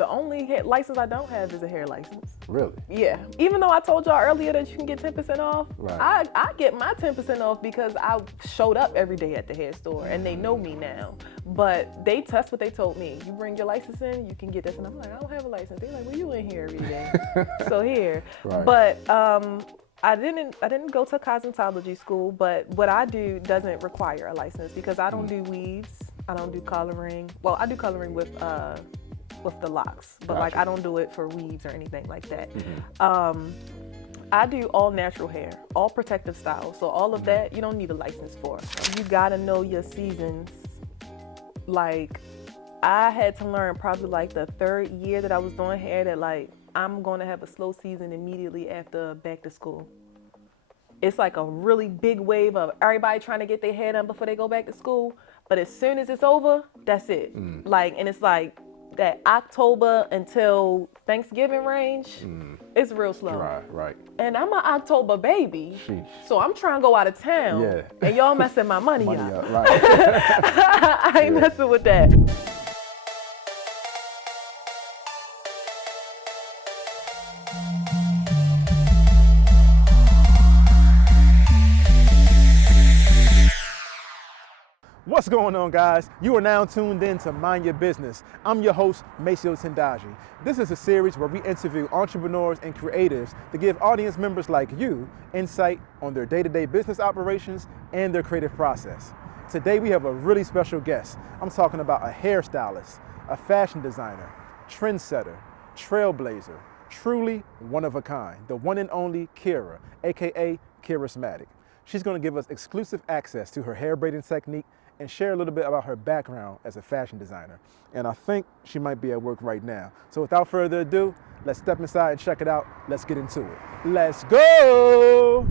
The only license I don't have is a hair license. Really? Yeah. Even though I told y'all earlier that you can get 10% off, Right. I get my 10% off because I showed up every day at the hair store and they know me now. But that's what they told me. You bring your license in, you can get this. And I'm like, I don't have a license. They're like, well, you in here every day. So here. Right. But I didn't go to cosmetology school, but what I do doesn't require a license because I don't do weaves. I don't do coloring. Well, I do coloring with the locks, but like I don't do it for weaves or anything like that. I do all natural hair, all protective styles. So all of that, you don't need a license for. You gotta know your seasons. Like I had to learn probably like the 3rd year that I was doing hair that like I'm gonna have a slow season immediately after back to school. It's like a really big wave of everybody trying to get their hair done before they go back to school. But as soon as it's over, that's it. Like, and it's like that October until Thanksgiving range, it's real slow. Right. And I'm an October baby. Sheesh. So I'm trying to go out of town. Yeah. And y'all messing my money up. Right. I ain't messing with that. What's going on, guys? You are now tuned in to Mind Your Business. I'm your host, Maceo Tendaji. This is a series where we interview entrepreneurs and creatives to give audience members like you insight on their day-to-day business operations and their creative process. Today we have a really special guest. I'm talking about a hairstylist, a fashion designer, trendsetter, trailblazer, truly one of a kind, the one and only Kera, aka Kerasmatic. She's going to give us exclusive access to her hair braiding technique and share a little bit about her background as a fashion designer. And I think she might be at work right now. So without further ado, let's step inside and check it out. Let's get into it. Let's go!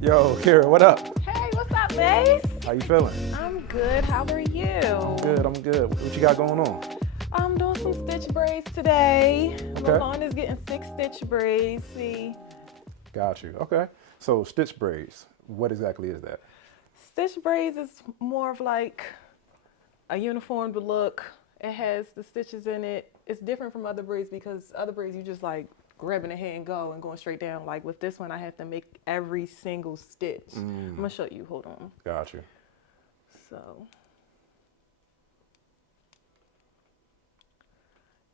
Yo, Kera, what up? Hey, what's up, Mace? How you feeling? I'm good. How are you? I'm good. What you got going on? I'm doing some stitch braids today. Okay. Milan is getting 6 stitch braids. See, Got you. Okay. So stitch braids, what exactly is that? stitch braids is more of like a uniformed look. It has the stitches in it. It's different from other braids because other braids you just like grabbing the hair and go and going straight down. Like with this one, I have to make every single stitch. I'm gonna show you. Hold on. Got you. So.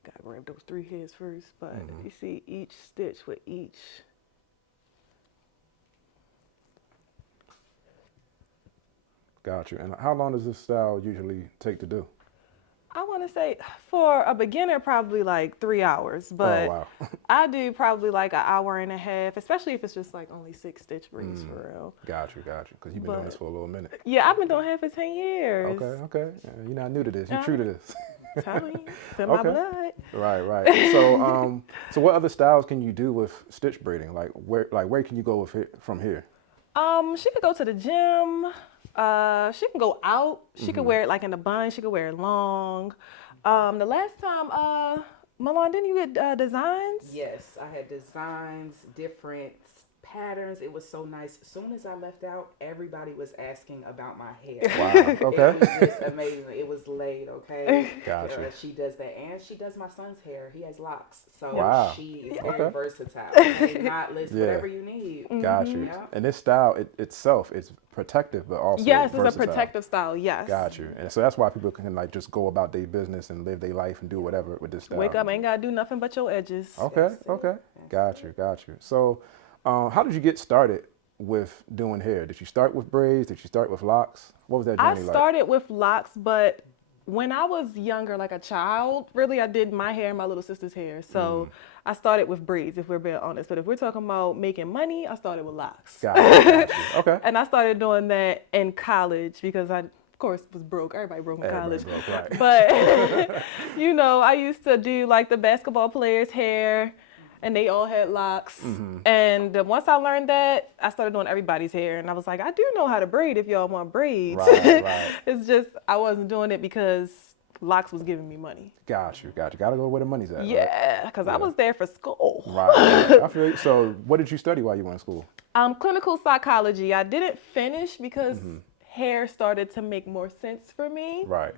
Gotta grab those 3 hairs first, but you see each stitch with each. Got you. And how long does this style usually take to do? I want to say for a beginner, probably like 3 hours, but wow. I do probably like an hour and a half, especially if it's just like only 6 stitch braids for real. Got you. Because you've been doing this for a little minute. Yeah, I've been doing hair for 10 years. Okay. You're not new to this. You're true to this. Telling you, it's in my blood. Right. So, so what other styles can you do with stitch braiding? Like where can you go with it from here? She could go to the gym. She can go out. She could wear it like in a bun. She could wear it long. The last time, Milan, didn't you get designs? Yes, I had designs, different patterns. It was so nice. As soon as I left out, everybody was asking about my hair. Wow. Okay. It was just amazing. It was laid, okay? Gotcha. She does that. And she does my son's hair. He has locks. So Wow. she is very versatile. Knotless, whatever you need. Got you. Yeah. And this style itself is protective, but also Yes, versatile. it's a protective style. Yes. Got you. And so that's why people can like just go about their business and live their life and do whatever with this style. Wake up, ain't gotta do nothing but your edges. Okay. Got you. So, how did you get started with doing hair? Did you start with braids? Did you start with locks? What was that journey like? I started with locks, but when I was younger, like a child, really I did my hair and my little sister's hair. So I started with braids, if we're being honest. But if we're talking about making money, I started with locks. Got you. Okay. And I started doing that in college because I, of course, was broke. Everybody broke in college. Right. But, you know, I used to do like the basketball players' hair. And they all had locks. And once I learned that, I started doing everybody's hair. And I was like, I do know how to braid if y'all want braids. Right. It's just I wasn't doing it because locks was giving me money. Got you. Gotta go where the money's at. Yeah, because I was there for school. Right. I feel you. So what did you study while you were in school? Clinical psychology. I didn't finish because hair started to make more sense for me. Right.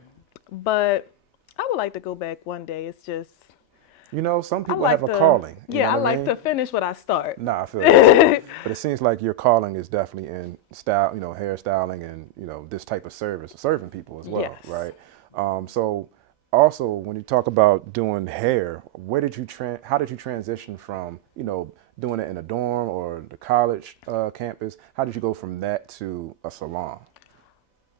But I would like to go back one day. It's just, You know, some people like have a calling. You know I what like mean? to finish what I start. Nah, I feel that. But it seems like your calling is definitely in style, you know, hairstyling and, you know, this type of service, serving people as well, Yes. right? So also when you talk about doing hair, how did you transition from, you know, doing it in a dorm or the college campus? How did you go from that to a salon?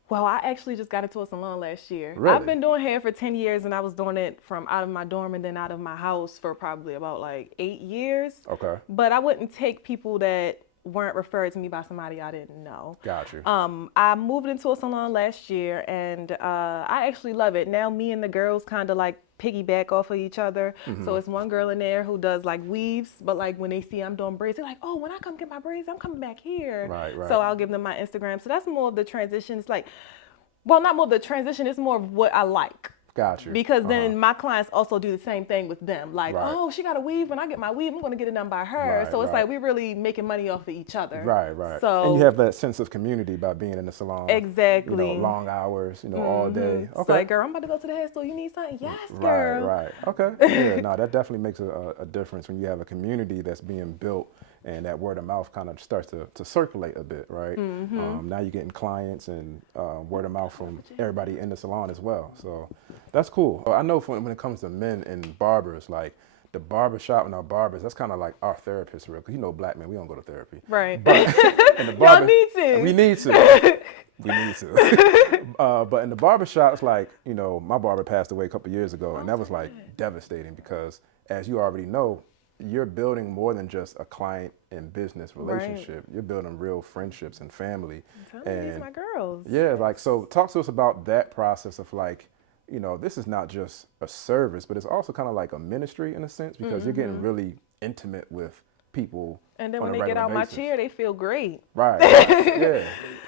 Well, I actually just got into a salon last year. Really? I've been doing hair for 10 years and I was doing it from out of my dorm and then out of my house for probably about like 8 years. Okay. But I wouldn't take people that weren't referred to me by somebody I didn't know. Got you. I moved into a salon last year and I actually love it. Now me and the girls kind of like piggyback off of each other. So it's one girl in there who does like weaves, but like when they see I'm doing braids, they're like, oh, when I come get my braids, I'm coming back here. Right. So I'll give them my Instagram. So that's more of the transition. It's like, well, not more of the transition, it's more of what I like. Got you. Because then my clients also do the same thing with them. Like, Right. oh, she got a weave. When I get my weave, I'm going to get it done by her. Right, So it's right. like we're really making money off of each other. Right. So And you have that sense of community by being in the salon. Exactly. You know, long hours, you know, all day. It's like, girl, I'm about to go to the hair store. You need something? Yes, girl. Right. Okay. Yeah, no, that definitely makes a difference when you have a community that's being built and that word of mouth kind of starts to circulate a bit, right? Now you're getting clients and word of mouth from everybody in the salon as well. So that's cool. I know when it comes to men and barbers, like the barber shop and our barbers, that's kind of like our therapists, real. Because you know, black men, we don't go to therapy. Right. But in the Y'all need to. We need to. We need to. But in the barber shops, like, you know, my barber passed away a couple years ago, and that was like devastating because, as you already know, you're building more than just a client and business relationship. You're building real friendships and family. I'm telling you, these my girls. Yeah, like, so talk to us about that process of like, you know, this is not just a service, but it's also kind of like a ministry in a sense because you're getting really intimate with people. And then on when a they get regular out my basis. chair, they feel great. Right. Yeah.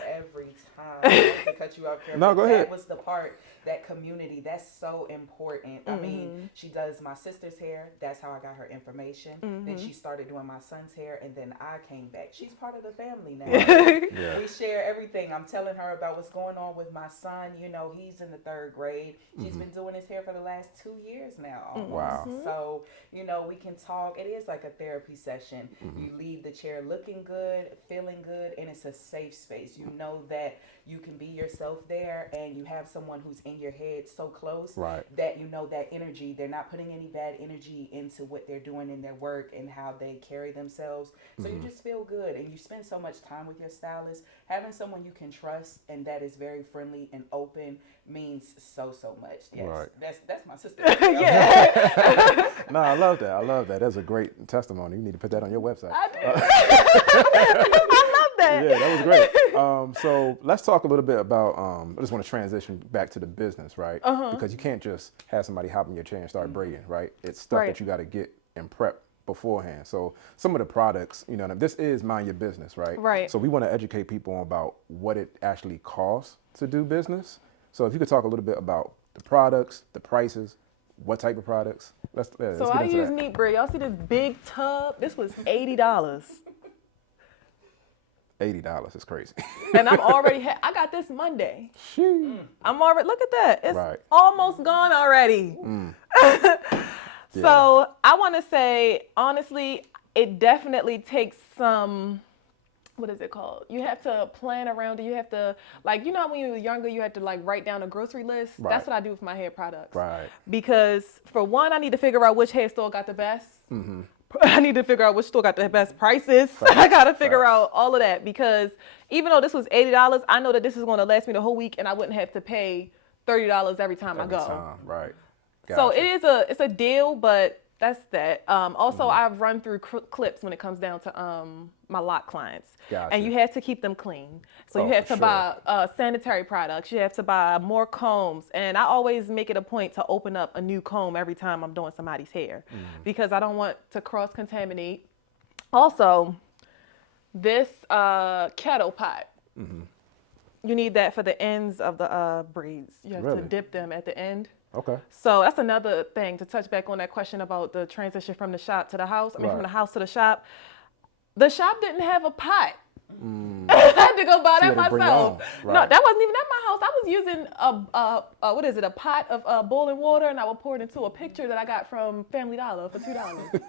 Every time. I have to cut you off, Karen, No, go ahead. That was the part, that community, that's so important. I mean, she does my sister's hair. That's how I got her information. Then she started doing my son's hair, and then I came back. She's part of the family now. Yeah. We share everything. I'm telling her about what's going on with my son. You know, he's in the 3rd grade. She's been doing his hair for the last 2 years now. Almost. Wow. So, you know, we can talk. It is like a therapy session. You leave the chair looking good, feeling good, and it's a safe space. You know that you can be yourself there, and you have someone who's in your head so close that you know that energy. They're not putting any bad energy into what they're doing in their work and how they carry themselves. So you just feel good, and you spend so much time with your stylist. Having someone you can trust and that is very friendly and open means so much. Yes, Right. That's my sister. Yeah. No, I love that. I love that. That's a great testimony. You need to put that on your website. I do. I love that. Yeah, that was great. So let's talk a little bit about, I just want to transition back to the business, right? Because you can't just have somebody hop in your chair and start braiding, right? It's stuff Right. that you got to get and prep beforehand. So some of the products, you know, this is mind your business, right? Right. So we want to educate people about what it actually costs to do business. So if you could talk a little bit about the products, the prices, what type of products. Let's So get I into use that. meat braid. Y'all see this big tub? This was $80. $80 is crazy. And I'm already, I got this Monday. I'm already, look at that. It's Right. almost gone already. So I want to say, honestly, it definitely takes some, what is it called? You have to plan around it. You have to, like, you know, when you were younger, you had to like write down a grocery list. Right. That's what I do with my hair products. Right. Because for one, I need to figure out which hair store got the best. I need to figure out which store got the best prices. I got to figure out all of that because even though this was $80, I know that this is going to last me the whole week and I wouldn't have to pay $30 every time I go. Right. So Gotcha. it's a deal, but that's that. Also, I've run through clips when it comes down to my lock clients. Gotcha. And you have to keep them clean. So Oh, you have for to buy sanitary products. You have to buy more combs. And I always make it a point to open up a new comb every time I'm doing somebody's hair because I don't want to cross-contaminate. Also, this kettle pot. You need that for the ends of the braids. You have to Really? dip them at the end. Okay. So that's another thing to touch back on that question about the transition from the shop to the house. I mean, from the house to the shop. The shop didn't have a pot. I had to go buy So you that had to bring your myself. own. No, Right. that wasn't even at my house. I was using a pot of boiling water, and I would pour it into a pitcher that I got from Family Dollar for $2.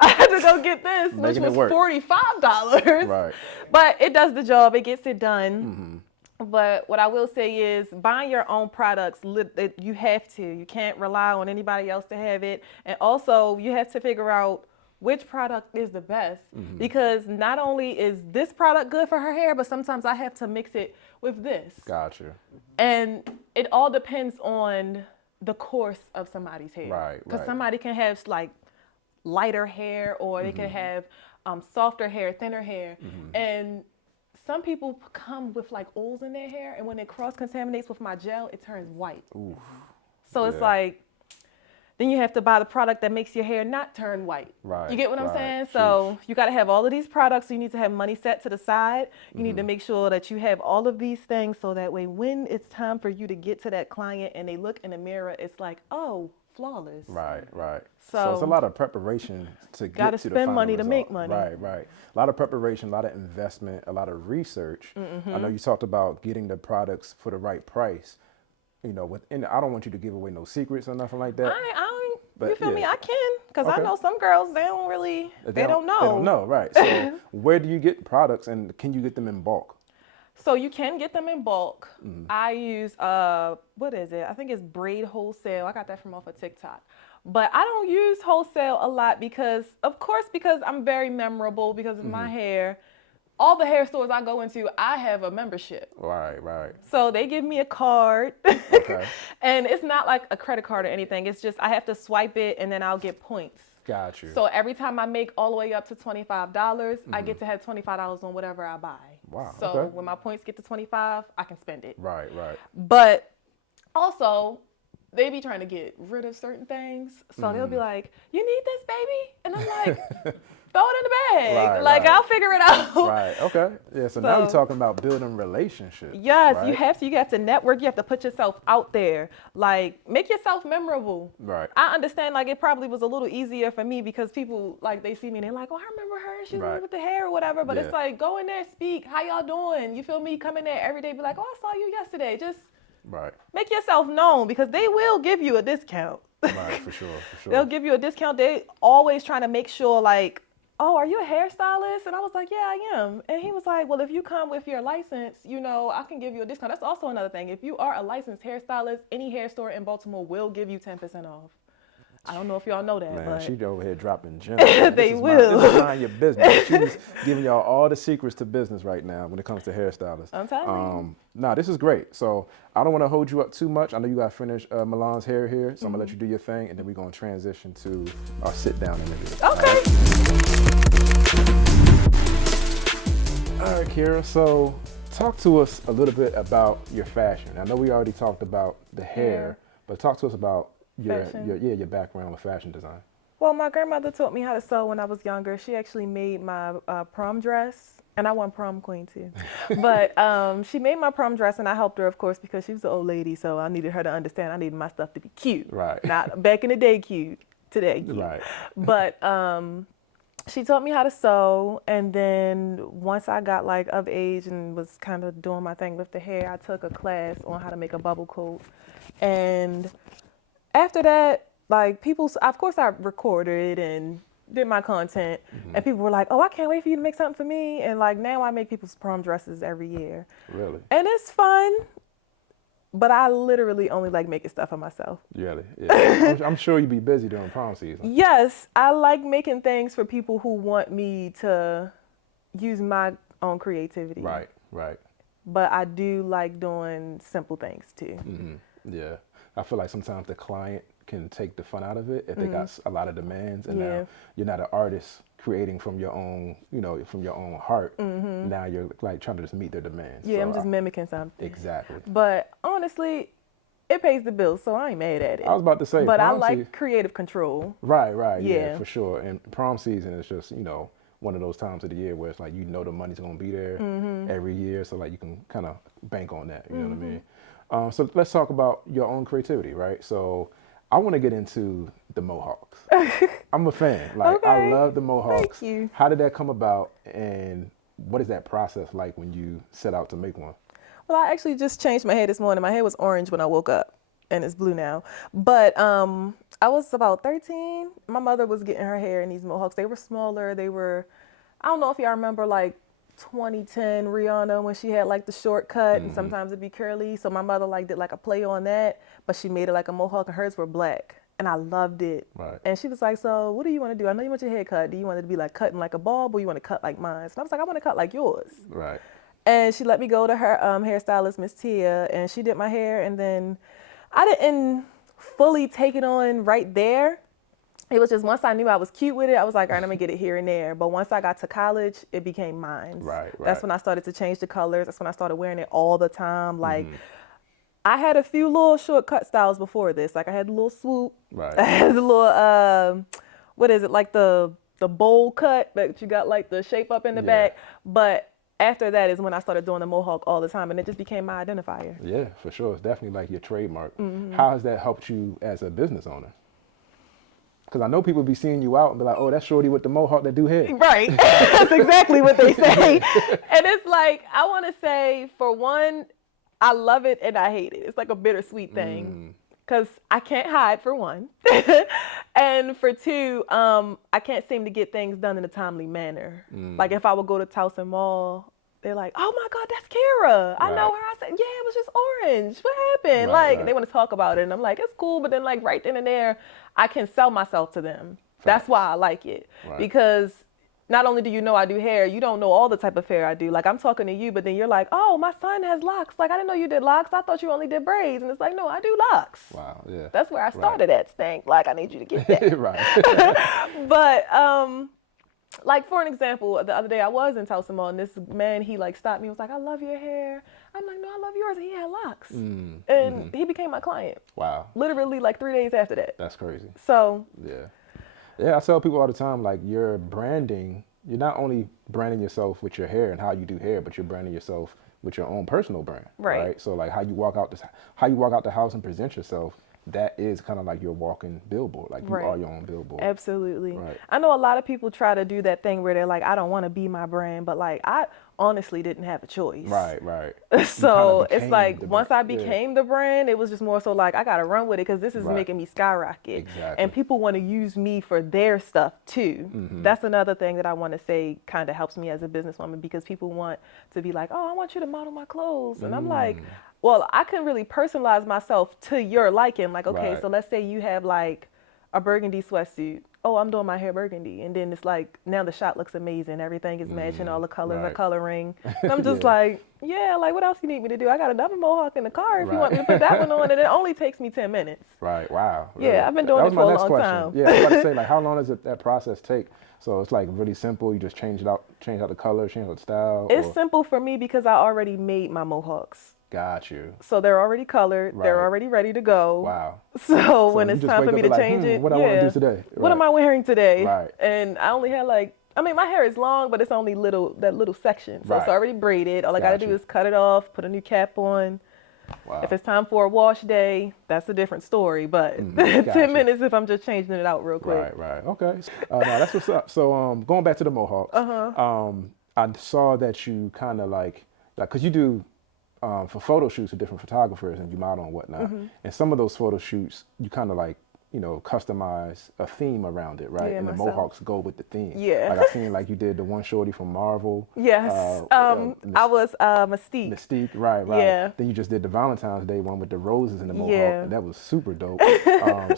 I had to go get this, Making which it was work. $45. Right. But it does the job. It gets it done. But what I will say is buying your own products, you have to. You can't rely on anybody else to have it. And also, you have to figure out which product is the best. Because not only is this product good for her hair, but sometimes I have to mix it with this. Gotcha. And it all depends on the course of somebody's hair. Right, Because right. somebody can have like lighter hair, or they can have softer hair, thinner hair. And some people come with like oils in their hair, and when it cross-contaminates with my gel, it turns white. Oof. So it's Yeah. like, then you have to buy the product that makes your hair not turn white. Right, You get what I'm right. saying? So you got to have all of these products. So you need to have money set to the side. You need to make sure that you have all of these things, so that way when it's time for you to get to that client and they look in the mirror, it's like, oh, flawless. Right, right. So it's a lot of preparation to get gotta to the spend final money to result. make money. Right, right. A lot of preparation, a lot of investment, a lot of research. I know you talked about getting the products for the right price. You know, I don't want you to give away no secrets or nothing like that. I don't, But you feel me? yeah. I can, because I Okay. know some girls, they don't really, they don't know. They don't know, right. So where do you get products, and can you get them in bulk? So you can get them in bulk. I use, what is it? I think it's Braid Wholesale. I got that from off of TikTok. But I don't use wholesale a lot because I'm very memorable because of my hair. All the hair stores I go into, I have a membership. Right, right. So they give me a card. Okay. And it's not like a credit card or anything. It's just I have to swipe it and then I'll get points. Got you. So every time I make all the way up to $25, I get to have $25 on whatever I buy. Wow, So okay. when my points get to 25, I can spend it. Right, right. But also, they be trying to get rid of certain things. So they'll be like, you need this, baby? And I'm like, throw it in the bag. Right, like, right. I'll figure it out. Right, okay. Yeah, so now we're So- talking about building relationships. Yes, right? you have to network. You have to put yourself out there. Like, make yourself memorable. Right. I understand, like, it probably was a little easier for me because people, like, they see me and they're like, oh, I remember her. She was Right. with the hair or whatever. But Yeah. it's like, go in there, speak. How y'all doing? You feel me? Come in there every day, be like, oh, I saw you yesterday. Just Right, make yourself known because they will give you a discount. right, for sure, for sure. They'll give you a discount. They always trying to make sure, like, oh, are you a hairstylist? And I was like, yeah, I am. And he was like, well, if you come with your license, you know, I can give you a discount. That's also another thing. If you are a licensed hairstylist, any hair store in Baltimore will give you 10% off. I don't know if y'all know that, Man, but she over here dropping gems. Man. They This will. is mind your business. She's giving y'all all the secrets to business right now when it comes to hairstylists. I'm telling you. Nah, this is great. So I don't want to hold you up too much. I know you got to finish Milan's hair here, so I'm going to let you do your thing, and then we're going to transition to our sit-down interview. Okay. All right, Kira. So talk to us a little bit about your fashion. I know we already talked about the hair, but talk to us about your background with fashion design. Well, my grandmother taught me how to sew when I was younger. She actually made my prom dress, and I won prom queen too. But she made my prom dress, and I helped her, of course, because she was an old lady, so I needed her to understand I needed my stuff to be cute. Right. Not back in the day cute, today cute. Right. But she taught me how to sew, and then once I got like of age and was kind of doing my thing with the hair, I took a class on how to make a bubble coat. And after that, like of course I recorded and did my content, and people were like, oh, I can't wait for you to make something for me. And like now I make people's prom dresses every year. Really? And it's fun, but I literally only like making stuff for myself. Really? Yeah. I'm sure you'd be busy during prom season. Yes, I like making things for people who want me to use my own creativity. Right, right. But I do like doing simple things too. Yeah. I feel like sometimes the client can take the fun out of it if they got a lot of demands, and now you're not an artist creating from your own, from your own heart. Now you're like trying to just meet their demands. Yeah, So I'm just mimicking something. exactly. But honestly, it pays the bills, so I ain't mad at it. I was about to say, but I prom like season- creative control. Right, yeah, Yeah. for sure. And prom season is just, one of those times of the year where it's like, the money's gonna be there every year, so like you can kind of bank on that, you know what I mean? So let's talk about your own creativity, right? So I want to get into the mohawks. I'm a fan. Like, I Okay. love the mohawks. Thank you. How did that come about, and what is that process like when you set out to make one? Well, I actually just changed my hair this morning. My hair was orange when I woke up, and it's blue now. But I was about 13. My mother was getting her hair in these mohawks. They were smaller. They were, I don't know if y'all remember like 2010 Rihanna when she had like the short cut and sometimes it'd be curly. So my mother like did like a play on that, but she made it like a mohawk, and hers were black. And I loved it. Right. And she was like, so what do you want to do? I know you want your hair cut. Do you want it to be like cutting like a bob, or you want to cut like mine? And I was like, I want to cut like yours. Right. And she let me go to her hairstylist, Maceo, and she did my hair. And then I didn't fully take it on right there. It was just once I knew I was cute with it, I was like, all right, I'm gonna get it here and there. But once I got to college, it became mine. Right. That's when I started to change the colors. That's when I started wearing it all the time. Like, I had a few little shortcut styles before this. Like, I had the little swoop. Right. I had the little, what is it, like the bowl cut that you got like the shape up in the back. But after that is when I started doing the mohawk all the time, and it just became my identifier. Yeah, for sure. It's definitely like your trademark. How has that helped you as a business owner? Because I know people be seeing you out and be like, oh, that's shorty with the mohawk that do hair. Right. That's exactly what they say. And it's like, I want to say, for one, I love it and I hate it. It's like a bittersweet thing. Because I can't hide, for one. And for two, I can't seem to get things done in a timely manner. Like, if I would go to Towson Mall, they're like, oh my God, that's Kara. I know her. I said, yeah, it was just orange. What happened? Right. They want to talk about it. And I'm like, it's cool. But then like right then and there, I can sell myself to them. That's why I like it. Right. Because not only do you know I do hair, you don't know all the type of hair I do. Like, I'm talking to you, but then you're like, oh, my son has locks. Like, I didn't know you did locks. I thought you only did braids. And it's like, no, I do locks. Wow, yeah. That's where I started at, Stank. Like, I need you to get that. Right. But, like, for an example, the other day I was in Towson Mall, and this man, he like stopped me and was like, I love your hair. I'm like, no, I love yours. And he had locks. And he became my client. Wow. Literally like 3 days after that. That's crazy. So. Yeah, I tell people all the time, like, your branding, you're not only branding yourself with your hair and how you do hair, but you're branding yourself with your own personal brand. Right. So like how you walk out the house and present yourself, that is kind of like your walking billboard. Like, you are your own billboard. Absolutely. Right. I know a lot of people try to do that thing where they're like, I don't want to be my brand, but like, I honestly didn't have a choice. Right. So it's like, the once brand. I became the brand, it was just more so like, I got to run with it because this is making me skyrocket. Exactly. And people want to use me for their stuff too. That's another thing that I want to say kind of helps me as a businesswoman, because people want to be like, oh, I want you to model my clothes. And I'm like, well, I can really personalize myself to your liking. Like, okay, so let's say you have like a burgundy sweatsuit. Oh, I'm doing my hair burgundy. And then it's like, now the shot looks amazing. Everything is matching. All the colors are coloring. And I'm just like, yeah, like, what else you need me to do? I got another mohawk in the car if you want me to put that one on. And it only takes me 10 minutes. Right, wow. Yeah, I've been doing it for a long time. Yeah, I was about to say, like, how long does that process take? So it's like really simple. You just change out the color, change out the style. It's simple for me because I already made my mohawks. Got you. So they're already colored. Right. They're already ready to go. Wow. So when you it's just time wake for me up to and change it, what I want to do today? What am I wearing today? Right. And I only had like, I mean, my hair is long, but it's only that little section. So it's already braided. All I got to do is cut it off, put a new cap on. Wow. If it's time for a wash day, that's a different story. But 10 minutes if I'm just changing it out real quick. Right. Okay. No, that's what's up. So going back to the mohawks. I saw that you kind of like, because you do for photo shoots with different photographers and you model and whatnot. And some of those photo shoots, you kind of like, you know, customize a theme around it, right? Yeah, and the myself. mohawks go with the theme. Yeah. Like I seen like you did the one shorty from Marvel. Yes. I was Mystique. Mystique, right. Yeah. Then you just did the Valentine's Day one with the roses and the mohawk. Yeah. And that was super dope.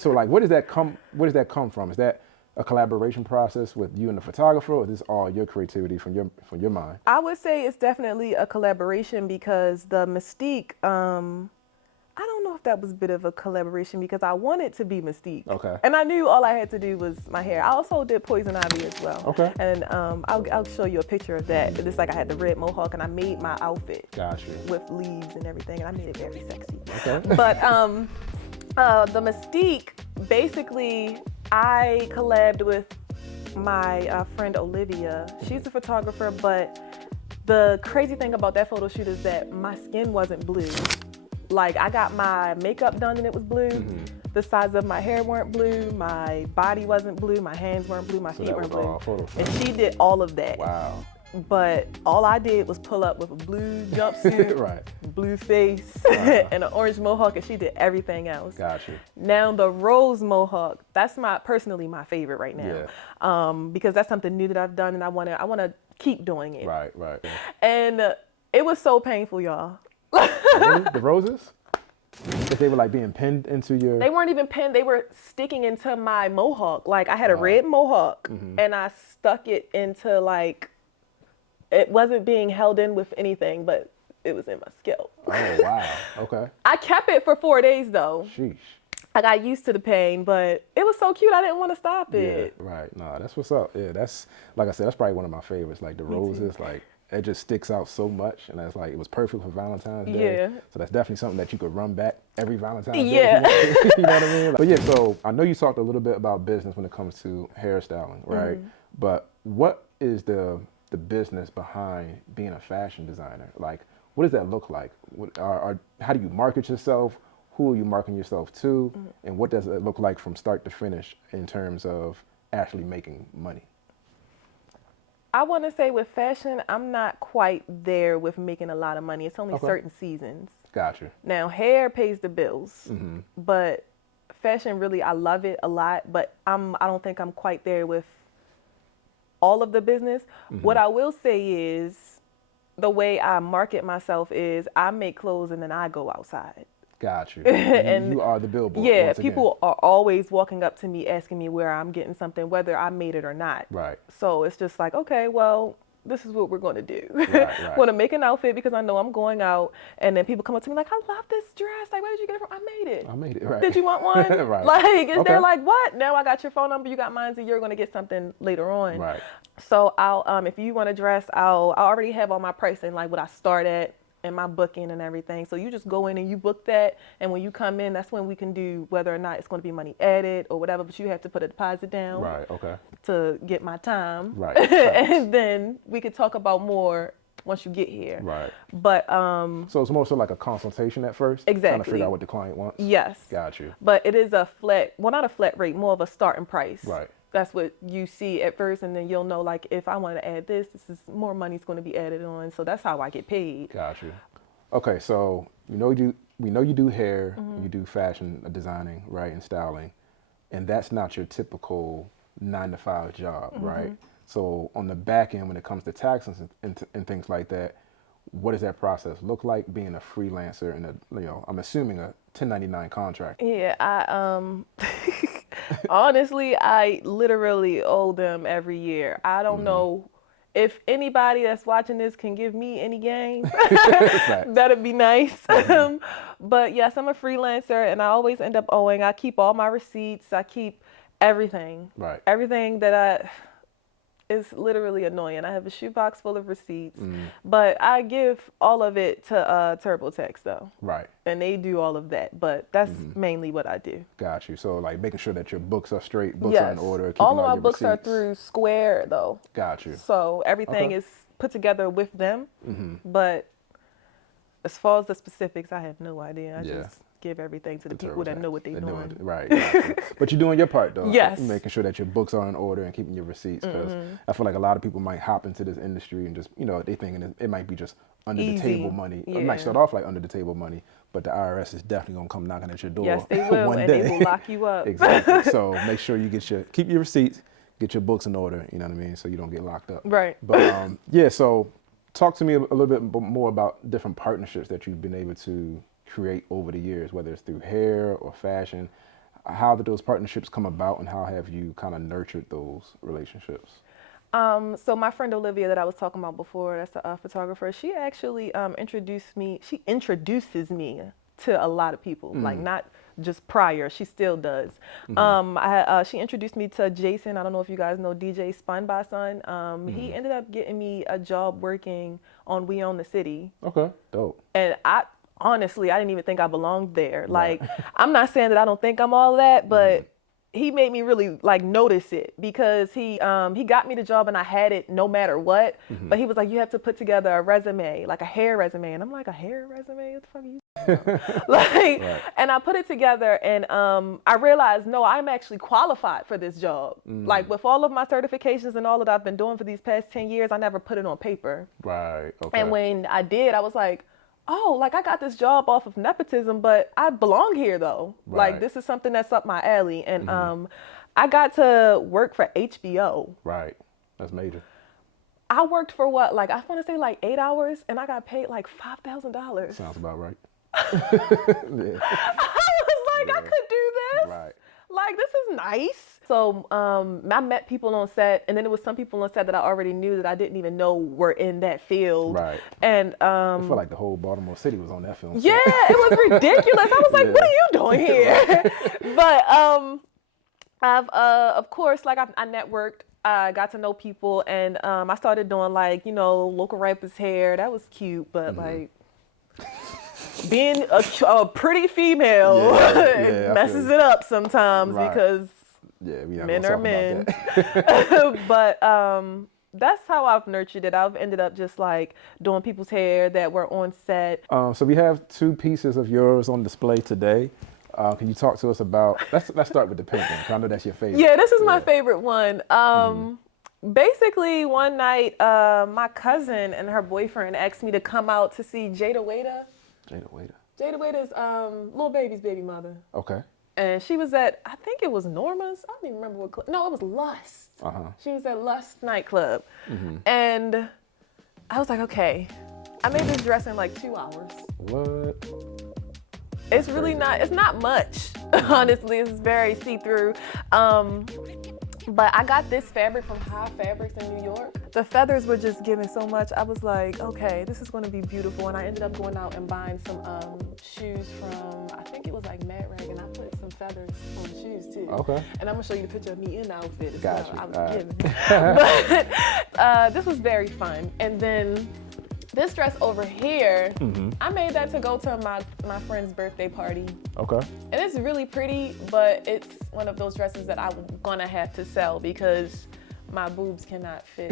So like, where does that come from? Is that a collaboration process with you and the photographer, or is this all your creativity from your mind? I would say it's definitely a collaboration because the Mystique, I don't know if that was a bit of a collaboration because I wanted to be Mystique. Okay. And I knew all I had to do was my hair. I also did Poison Ivy as well. Okay. And I'll show you a picture of that. It's like I had the red mohawk and I made my outfit. Got you. With leaves and everything, and I made it very sexy. Okay. But the Mystique, basically, I collabed with my friend Olivia. She's a photographer, but the crazy thing about that photo shoot is that my skin wasn't blue. Like, I got my makeup done and it was blue. The sides of my hair weren't blue. My body wasn't blue. My hands weren't blue. My feet weren't blue. All Photoshop. And she did all of that. Wow. But all I did was pull up with a blue jumpsuit, Right. blue face, and an orange mohawk, and she did everything else. Gotcha. Now the rose mohawk, that's personally my favorite right now, because that's something new that I've done, and I wanna keep doing it. Right. Right. And it was so painful, y'all. Really? The roses? If they were like being pinned into your... They weren't even pinned, they were sticking into my mohawk. Like, I had a red mohawk, and I stuck it into, like, it wasn't being held in with anything, but it was in my scalp. Oh, wow. Okay. I kept it for 4 days, though. Sheesh. I got used to the pain, but it was so cute, I didn't want to stop it. Yeah, right. No, that's what's up. Yeah, that's, like I said, that's probably one of my favorites. Like the roses, like, it just sticks out so much, and that's like, it was perfect for Valentine's Day. Yeah. So that's definitely something that you could run back every Valentine's Day. Yeah. If you, want to, you know what I mean? But yeah, so I know you talked a little bit about business when it comes to hairstyling, right? But what is the business behind being a fashion designer? Like, what does that look like? How do you market yourself? Who are you marketing yourself to? And what does it look like from start to finish in terms of actually making money? I want to say with fashion, I'm not quite there with making a lot of money. It's only certain seasons. Gotcha. Now, hair pays the bills, but fashion, really, I love it a lot, but I don't think I'm quite there with all of the business. What I will say is the way I market myself is I make clothes and then I go outside. Got you. And you are the billboard. Yeah, once again. people are always walking up to me asking me where I'm getting something, whether I made it or not. Right. So it's just like, okay, well, this is what we're going to do. Right. Want to make an outfit because I know I'm going out, and then people come up to me like, I love this dress. Like, where did you get it from? I made it. I made it, right. Did you want one? Right. Like, and they're like, what? Now I got your phone number, you got mine, so you're going to get something later on. Right. So I'll, if you want a dress, I already have all my pricing, like what I start at and my booking and everything. So you just go in and you book that, and when you come in, that's when we can do whether or not it's going to be money added or whatever, but you have to put a deposit down. Right, okay. To get my time. Right. And then we could talk about more once you get here. Right. But so it's more so like a consultation at first? Exactly. Trying to figure out what the client wants? Yes. Got you. But it is a flat, well, not a flat rate, more of a starting price. Right. That's what you see at first, and then you'll know, like, if I want to add this is more money's going to be added on. So that's how I get paid. Got you. Okay, so we know you do hair, you do fashion designing, right, and styling, and that's not your typical 9-to-5 job, right? So on the back end, when it comes to taxes and things like that, what does that process look like being a freelancer and I'm assuming a 1099 contract? Yeah, honestly, I literally owe them every year. I don't know if anybody that's watching this can give me any game. That'd be nice. But yes, I'm a freelancer, and I always end up owing. I keep all my receipts. I keep everything. Right. Everything that is literally annoying. I have a shoebox full of receipts, but I give all of it to TurboTax though. Right. And they do all of that, but that's mainly what I do. Got you. So like making sure that your books are straight, books are in order. All of my your books receipts. are through Square though. Got you. So everything is put together with them, but as far as the specifics, I have no idea. I just give everything to the people that know what they're doing. Right. But you're doing your part though. Yes. Making sure that your books are in order and keeping your receipts, because I feel like a lot of people might hop into this industry and just, they thinking it might be just under the table money. It might start off like under the table money, but the IRS is definitely gonna come knocking at your door. Yes, they will, one and day. they will lock you up. Exactly. So make sure you keep your receipts, get your books in order. You know what I mean? So you don't get locked up. Right. But so talk to me a little bit more about different partnerships that you've been able to create over the years, whether it's through hair or fashion. How did those partnerships come about, and how have you kind of nurtured those relationships? So my friend Olivia that I was talking about before, that's a photographer, she actually introduces me to a lot of people, like not just prior, she still does. She introduced me to Jason. I don't know if you guys know DJ Spun by Sun. He ended up getting me a job working on We Own the City. Okay, dope. And honestly, I didn't even think I belonged there. Like, I'm not saying that I don't think I'm all that, but he made me really like notice it because he got me the job and I had it no matter what. But he was like, you have to put together a resume, like a hair resume. And I'm like, a hair resume? What the fuck are you like, Right. and I put it together and I realized, no, I'm actually qualified for this job. Like with all of my certifications and all that I've been doing for these past 10 years, I never put it on paper. Right. Okay. And when I did, I was like, oh, like I got this job off of nepotism, but I belong here though. Right. Like this is something that's up my alley. And I got to work for HBO. Right. That's major. I worked for what, like I want to say like 8 hours, and I got paid like $5,000. Sounds about right. I was like, I could do this. Right. Like, this is nice. So I met people on set, and then there was some people on set that I already knew that I didn't even know were in that field. Right. And I feel like the whole Baltimore City was on that film. yeah, it was ridiculous. I was like, what are you doing here? But I've of course, like I networked. I got to know people, and I started doing like, you know, local rappers' hair. That was cute, but like being a pretty female messes it up sometimes because men are men. But that's how I've nurtured it. I've ended up just like doing people's hair that were on set. So we have 2 pieces of yours on display today. Can you talk to us about, let's start with the painting. I know that's your favorite. Yeah, this is my favorite one. Basically, one night, my cousin and her boyfriend asked me to come out to see Jada Waiter. Jada Waiter. Jada Waiter's Lil Baby's baby mother. Okay. And she was at, I think it was Norma's. I don't even remember what club. No, it was Lust. She was at Lust nightclub. And I was like, okay. I made this dress in like 2 hours. What? It's really not, it's not much, honestly. It's very see-through. But I got this fabric from High Fabrics in New York. The feathers were just giving so much. I was like, okay, this is going to be beautiful. And I ended up going out and buying some shoes from, I think it was like Mad Rag, and I put some feathers on the shoes too. Okay. And I'm going to show you the picture of me in the outfit as Gotcha. well. I was giving. But this was very fun. And then this dress over here, I made that to go to my friend's birthday party. Okay. And it's really pretty, but it's one of those dresses that I'm gonna have to sell because my boobs cannot fit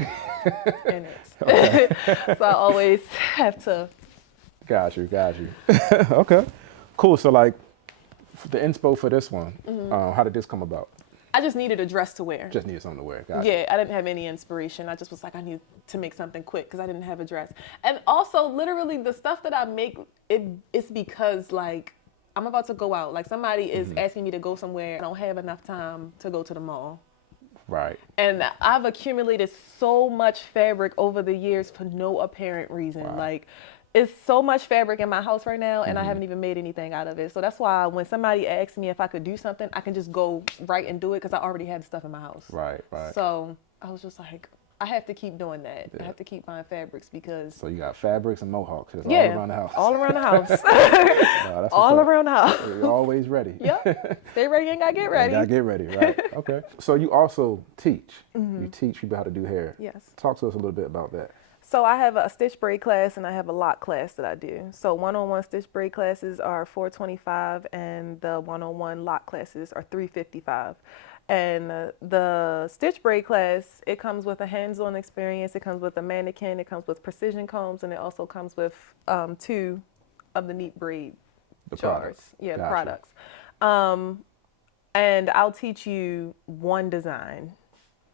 in it. So I always have to. Got you. Okay. Cool. So like, the inspo for this one, how did this come about? I just needed a dress to wear. Just needed something to wear. Got Yeah, I didn't have any inspiration. I just was like, I need to make something quick because I didn't have a dress. And also, literally, the stuff that I make, it's because like I'm about to go out. Like somebody is asking me to go somewhere. I don't have enough time to go to the mall. Right. And I've accumulated so much fabric over the years for no apparent reason. Wow. Like, it's so much fabric in my house right now, and I haven't even made anything out of it. So that's why when somebody asks me if I could do something, I can just go right and do it because I already have stuff in my house. Right. So I was just like, I have to keep doing that. I have to keep buying fabrics because. So you got fabrics and mohawks. It's all around the house. All around the house. Wow, that's all what's up. around the house. You're always ready. Yep. Stay ready and gotta get ready. Gotta get ready, right. Okay. So you also teach. You teach people how to do hair. Yes. Talk to us a little bit about that. So I have a stitch braid class and I have a lock class that I do. So one-on-one stitch braid classes are $425 and the one-on-one lock classes are $355. And the stitch braid class, it comes with a hands-on experience. It comes with a mannequin. It comes with precision combs, and it also comes with 2 of the neat braid jars. Yeah, Gotcha. the products. And I'll teach you one design.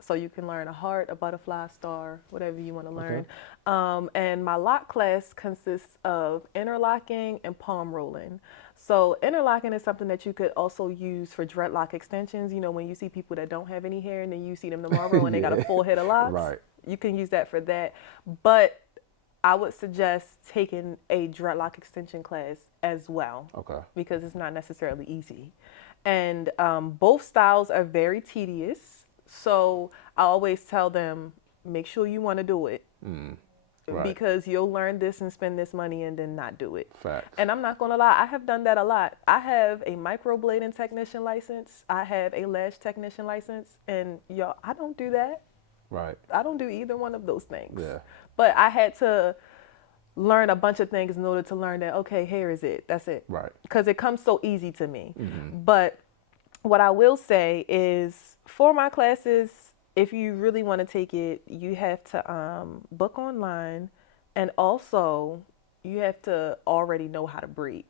So you can learn a heart, a butterfly, star, whatever you want to learn. And my lock class consists of interlocking and palm rolling. So interlocking is something that you could also use for dreadlock extensions. You know, when you see people that don't have any hair and then you see them tomorrow and they got a full head of locks. Right. You can use that for that. But I would suggest taking a dreadlock extension class as well. Okay. Because it's not necessarily easy. And both styles are very tedious. So I always tell them, make sure you want to do it. Right. Because you'll learn this and spend this money and then not do it. Facts. And I'm not going to lie, I have done that a lot. I have a microblading technician license. I have a lash technician license. And y'all, I don't do that. Right. I don't do either one of those things. Yeah. But I had to learn a bunch of things in order to learn that, okay, hair is it. That's it. Right. Because it comes so easy to me. But what I will say is for my classes, if you really want to take it, you have to book online, and also you have to already know how to braid.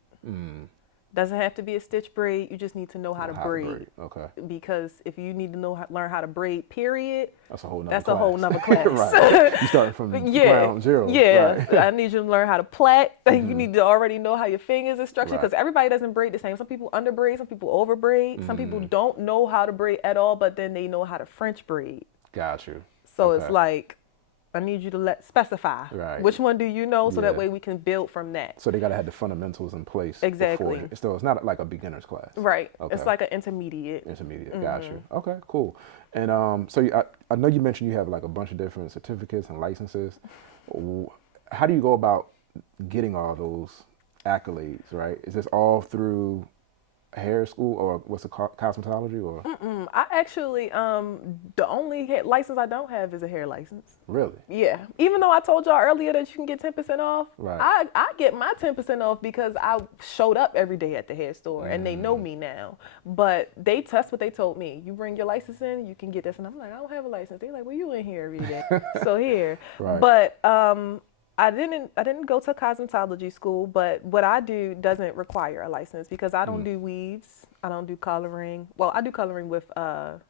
Doesn't have to be a stitch braid. You just need to know how to braid. Okay. Because if you need to learn how to braid, period, That's a whole nother that's class. a whole nother class. Right. You starting from ground zero. Yeah. Right. I need you to learn how to plait. You need to already know how your fingers are structured, because everybody doesn't braid the same. Some people under braid, some people over braid. Some people don't know how to braid at all, but then they know how to French braid. Got you. So it's like, I need you to specify which one do you know, so that way we can build from that. So they gotta have the fundamentals in place. Exactly. So it's not like a beginner's class. Right. Okay. It's like an intermediate. Got you. Okay, cool. And so I know you mentioned you have like a bunch of different certificates and licenses. How do you go about getting all those accolades, right? Is this all through hair school, or what's it called, cosmetology, or? I actually, the only license I don't have is a hair license. Really? Yeah. Even though I told y'all earlier that you can get 10% off, right. I get my 10% off because I showed up every day at the hair store, and they know me now. But that's what they told me. You bring your license in, you can get this. And I'm like, I don't have a license. They're like, well, you in here every day. So here. Right. But I didn't go to cosmetology school, but what I do doesn't require a license, because I don't do weaves, I don't do coloring. Well, I do coloring with the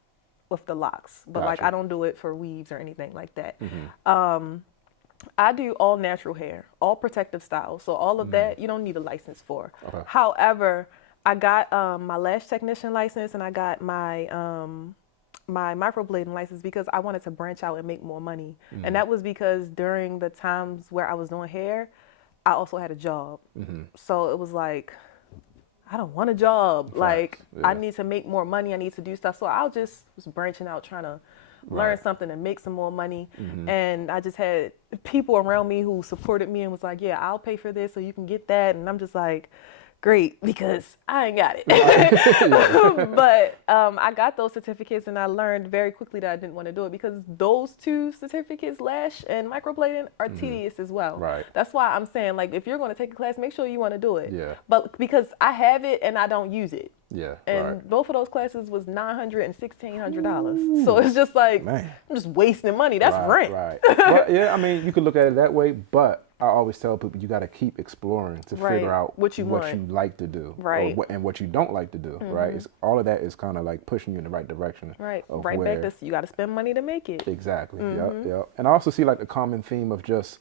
locks, but like I don't do it for weaves or anything like that. I do all natural hair, all protective styles. So all of that you don't need a license for. Okay. However, I got my lash technician license, and I got my my microblading license because I wanted to branch out and make more money. And that was because during the times where I was doing hair, I also had a job. So it was like, I don't want a job. Like, I need to make more money. I need to do stuff. So I was branching out, trying to learn something and make some more money. And I just had people around me who supported me and was like, yeah, I'll pay for this so you can get that. And I'm just like, great, because I ain't got it. But I got those certificates, and I learned very quickly that I didn't want to do it, because those two certificates, lash and microblading, are tedious as well. Right. That's why I'm saying, like, if you're going to take a class, make sure you want to do it. Yeah. But because I have it and I don't use it. Yeah. And both of those classes was $900 and $1,600. So it's just like, I'm just wasting money. That's rent. Right. But, yeah, I mean, you could look at it that way, but I always tell people you got to keep exploring to figure out what you like to do, and what you don't like to do, right? It's, all of that is kind of like pushing you in the right direction. Right. Right back to, you got to spend money to make it. Exactly. Yep. And I also see like the common theme of just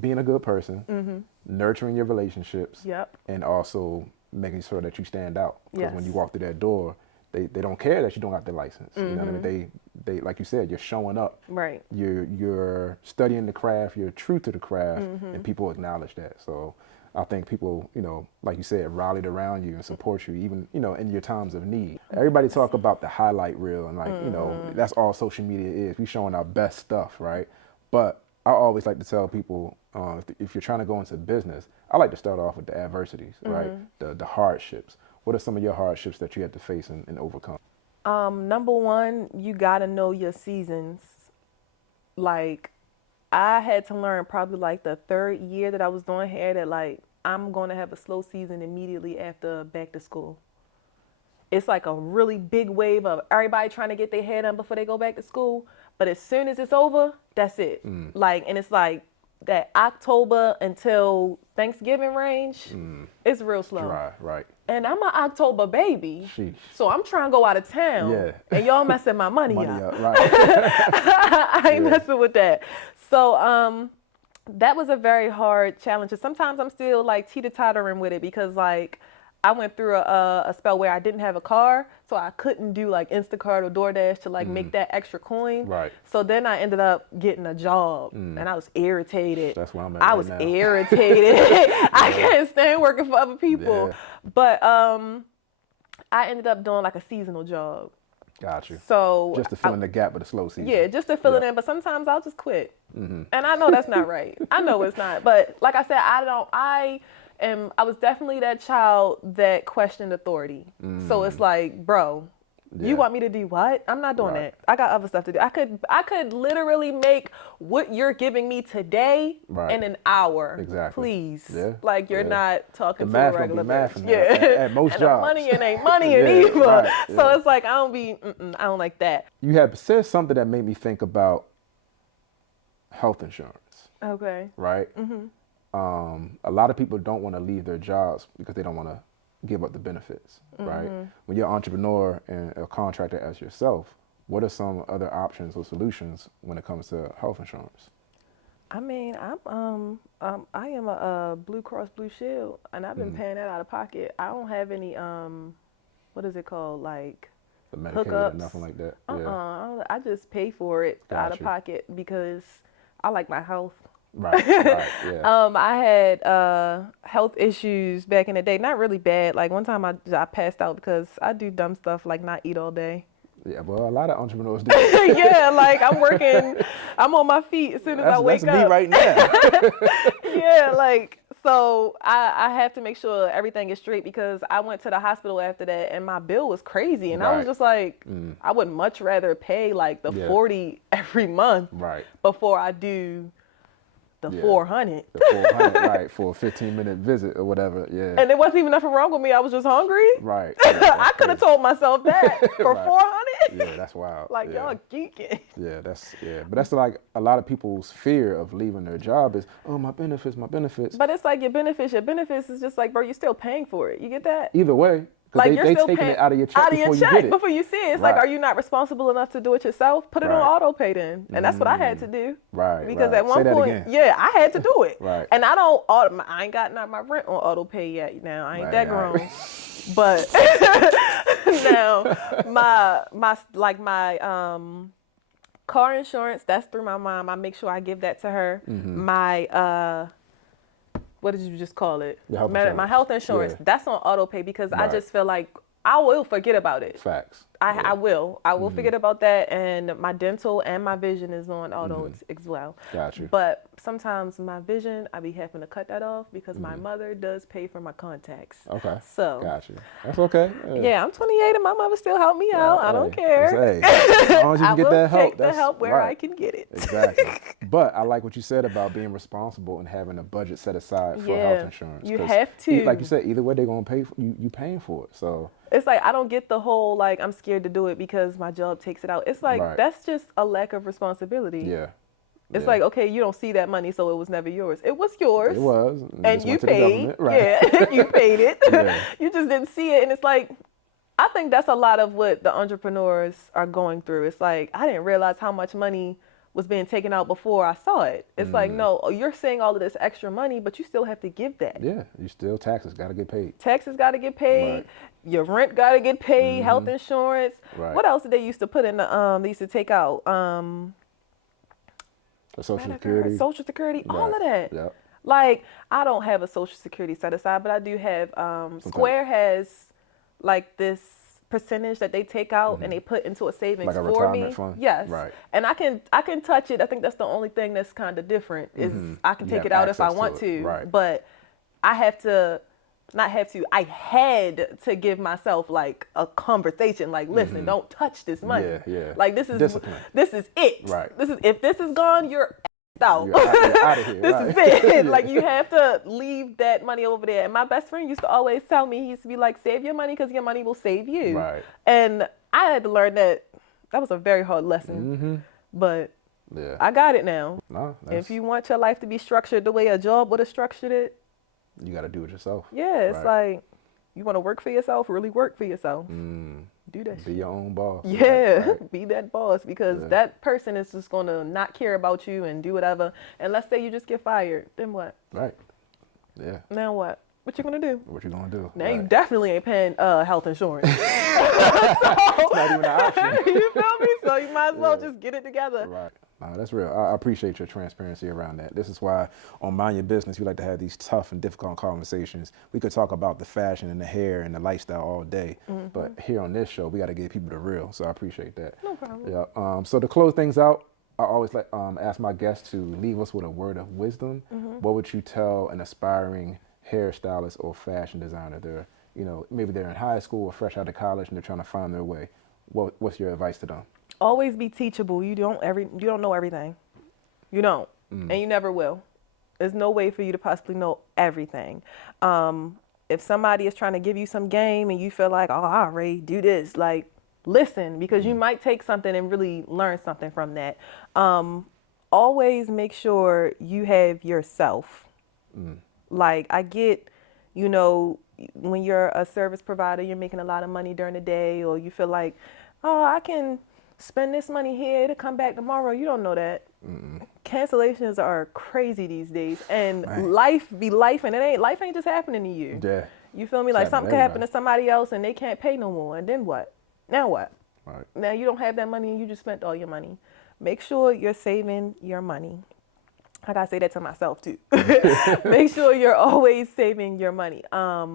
being a good person, nurturing your relationships, and also making sure that you stand out. Because when you walk through that door, they don't care that you don't have the license. You know what I mean? They like you said, you're showing up. Right. You're studying the craft. You're true to the craft, and people acknowledge that. So I think people, you know, like you said, rallied around you and support you, even, you know, in your times of need. Everybody talk about the highlight reel, and like, you know, that's all social media is. We showing our best stuff, right? But I always like to tell people, if you're trying to go into business, I like to start off with the adversities, right? The hardships. What are some of your hardships that you had to face and overcome? Number one, you gotta know your seasons. Like, I had to learn probably like the third year that I was doing hair that like, I'm gonna have a slow season immediately after back to school. It's like a really big wave of everybody trying to get their hair done before they go back to school. But as soon as it's over, that's it. Like, and it's like that October until Thanksgiving range, it's real slow. Dry, right. And I'm an October baby. Sheesh. So I'm trying to go out of town. And y'all messing my money up. Right. I ain't messing with that. So that was a very hard challenge. And sometimes I'm still like teeter-tottering with it, because like I went through a spell where I didn't have a car, so I couldn't do like Instacart or DoorDash to like make that extra coin. Right. So then I ended up getting a job, and I was irritated. That's where I'm at. I was irritated. I can't stand working for other people. Yeah. But I ended up doing like a seasonal job. Got you. So just to fill in the gap of the slow season. Yeah, just to fill it in. But sometimes I'll just quit. And I know that's not right. I know it's not. But like I said, I was definitely that child that questioned authority. So it's like, bro, You want me to do what? I'm not doing that. I got other stuff to do. I could literally make what you're giving me today in an hour. Exactly. Please. Yeah. Like you're not talking the to a math regular gonna be bitch. mathing at most and jobs. Money and ain't money and either. Right, So it's like I don't like that. You have said something that made me think about health insurance. Okay. Right? A lot of people don't want to leave their jobs because they don't want to give up the benefits, right? When you're an entrepreneur and a contractor as yourself, what are some other options or solutions when it comes to health insurance? I mean, I am a Blue Cross Blue Shield, and I've been paying that out of pocket. I don't have any what is it called, like The Medicaid hookups. or nothing like that. I just pay for it out of Gotcha. pocket because I like my health. Right. Yeah. I had health issues back in the day, not really bad. Like one time I passed out because I do dumb stuff like not eat all day. Yeah. Well, a lot of entrepreneurs do. Yeah, like I'm working, I'm on my feet as soon as I wake that's up. me right now. Yeah, like so I have to make sure everything is straight because I went to the hospital after that and my bill was crazy and I was just like, I would much rather pay like the $40 every month before I do the 400. The 400, right, for a 15-minute visit or whatever, yeah. And there wasn't even nothing wrong with me. I was just hungry. Right. I could have told myself that for 400. Yeah, that's wild. Like y'all geeking. Yeah, but that's like a lot of people's fear of leaving their job is, oh, my benefits. But it's like your benefits is just like, bro, you're still paying for it. You get that? Either way. Like they still taking paying it out of your check before you get it. Before you see it. It's like, are you not responsible enough to do it yourself? Put it on auto pay then. And that's what I had to do. Right. Because at one point, I had to do it. Right. And I ain't got my rent on auto pay yet now. I ain't that grown. But now my car insurance, that's through my mom. I make sure I give that to her. My what did you just call it? My health insurance. That's on auto pay because I just feel like I will forget about it. Facts. I will forget about that, and my dental and my vision is on auto as well. Gotcha. But sometimes my vision, I be having to cut that off because my mother does pay for my contacts. Okay. So. Gotcha. That's okay. Yeah, I'm 28 and my mother still help me out. I don't care. As long as you can get that help. I will take the help where I can get it. Exactly. But I like what you said about being responsible and having a budget set aside for health insurance. You have to. Like you said, either way they're gonna pay for you paying for it. So it's like I don't get the whole like I'm scared to do it because my job takes it out. It's like that's just a lack of responsibility. Yeah. It's like, okay, you don't see that money, so it was never yours. It was yours. It was. And you paid. Yeah, you paid it. You just didn't see it. And it's like, I think that's a lot of what the entrepreneurs are going through. It's like, I didn't realize how much money was being taken out before I saw it. It's like, no, you're seeing all of this extra money, but you still have to give that. Yeah, you still taxes got to get paid. Taxes got to get paid. Your rent got to get paid. Health insurance. What else did they used to put in the, they used to take out? Social Security. Social Security, all of that. Yep. Like, I don't have a Social Security set aside, but I do have, Square has like this percentage that they take out and they put into a savings like a for retirement me. Fund? Yes. Right. And I can touch it. I think that's the only thing that's kind of different is I can take it out if I want to. Right. But I had to give myself like a conversation, like, listen, don't touch this money. Yeah. Like this is discipline. This is it. Right. If this is gone, you're out. You're out of here. This is it. Like you have to leave that money over there. And my best friend used to always tell me, he used to be like, save your money because your money will save you. Right. And I had to learn that. That was a very hard lesson. But I got it now. No, if you want your life to be structured the way a job would have structured it, you got to do it yourself. Yeah, it's like, you want to work for yourself, really work for yourself. Do that shit. Be your own boss. Yeah, be that boss because that person is just going to not care about you and do whatever. And let's say you just get fired, then what? Right. Yeah. Now what? What you going to do? What you going to do? Now you definitely ain't paying health insurance. It's not even an option. You feel me? So you might as well just get it together. Right. That's real. I appreciate your transparency around that. This is why on Mind Your Business, we like to have these tough and difficult conversations. We could talk about the fashion and the hair and the lifestyle all day, but here on this show, we got to give people the real. So I appreciate that. No problem. Yeah. So to close things out, I always like ask my guests to leave us with a word of wisdom. What would you tell an aspiring hairstylist or fashion designer? Maybe they're in high school or fresh out of college and they're trying to find their way. what's your advice to them? Always be teachable. You don't know everything. You don't, and you never will. There's no way for you to possibly know everything. If somebody is trying to give you some game and you feel like, oh, I already do this, like, listen, because you might take something and really learn something from that. Always make sure you have yourself. Like, I get, when you're a service provider, you're making a lot of money during the day, or you feel like, oh, I can spend this money here to come back tomorrow. You don't know that. Cancellations are crazy these days, and life be life, and life ain't just happening to you. Yeah. You feel me? Like, something could happen to somebody else and they can't pay no more, and then what? Now what? Right. Now you don't have that money and you just spent all your money. Make sure you're saving your money. I gotta say that to myself too. Make sure you're always saving your money. I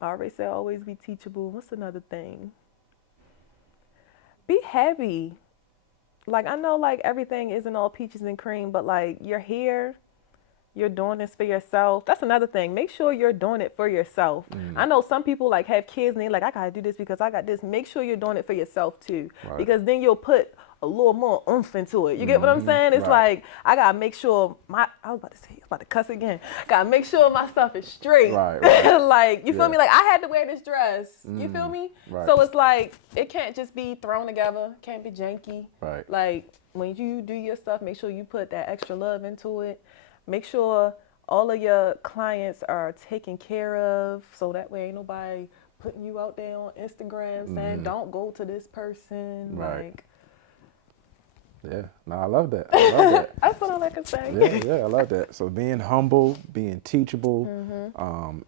already said always be teachable. What's another thing? Be happy. Like, I know, like, everything isn't all peaches and cream, but, like, you're here, you're doing this for yourself. That's another thing. Make sure you're doing it for yourself. I know some people, like, have kids and they're like, I gotta do this because I got this. Make sure you're doing it for yourself too, because then you'll put a little more oomph into it. You get what I'm saying? It's like, I gotta make sure I was about to cuss again. Gotta make sure my stuff is straight. Like, you feel me? Like, I had to wear this dress. You feel me? So it's like, it can't just be thrown together. Can't be janky. Like, when you do your stuff, make sure you put that extra love into it. Make sure all of your clients are taken care of, so that way ain't nobody putting you out there on Instagram saying, don't go to this person. Like, yeah, no, I love that. I love that. that's what I can say. Yeah, I love that. So being humble, being teachable,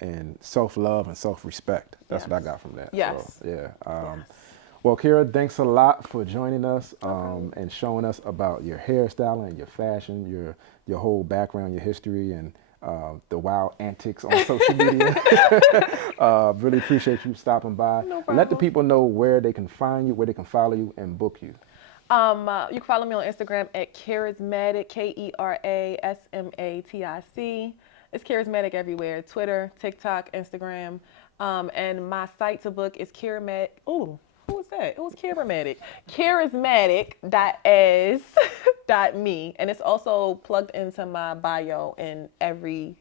and self-love and self-respect. That's what I got from that. Yes. So, yeah. Well, Kira, thanks a lot for joining us and showing us about your hairstyling, your fashion, your whole background, your history, and the wild antics on social media. Really appreciate you stopping by. No Let the problem. people know where they can find you, where they can follow you, and book you. You can follow me on Instagram at Kerasmatic, Kerasmatic. It's Kerasmatic everywhere: Twitter, TikTok, Instagram. And my site to book is Kerasmatic. Oh, who was that? It was Kerasmatic. Kerasmatic.as.me. And it's also plugged into my bio in every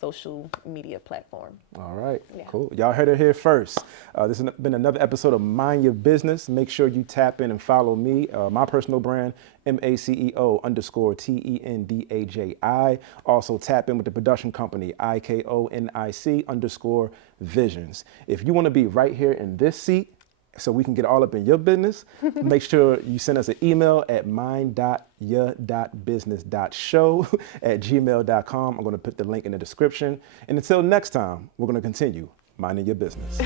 social media platform. All right, cool. Y'all heard it here first. This has been another episode of Mind Your Business. Make sure you tap in and follow me, my personal brand, Maceo_TENDAJI. Also tap in with the production company, IKONIC_visions. If you want to be right here in this seat, so we can get all up in your business, make sure you send us an email at mind.your.business.show@gmail.com. I'm going to put the link in the description. And until next time, we're going to continue minding your business.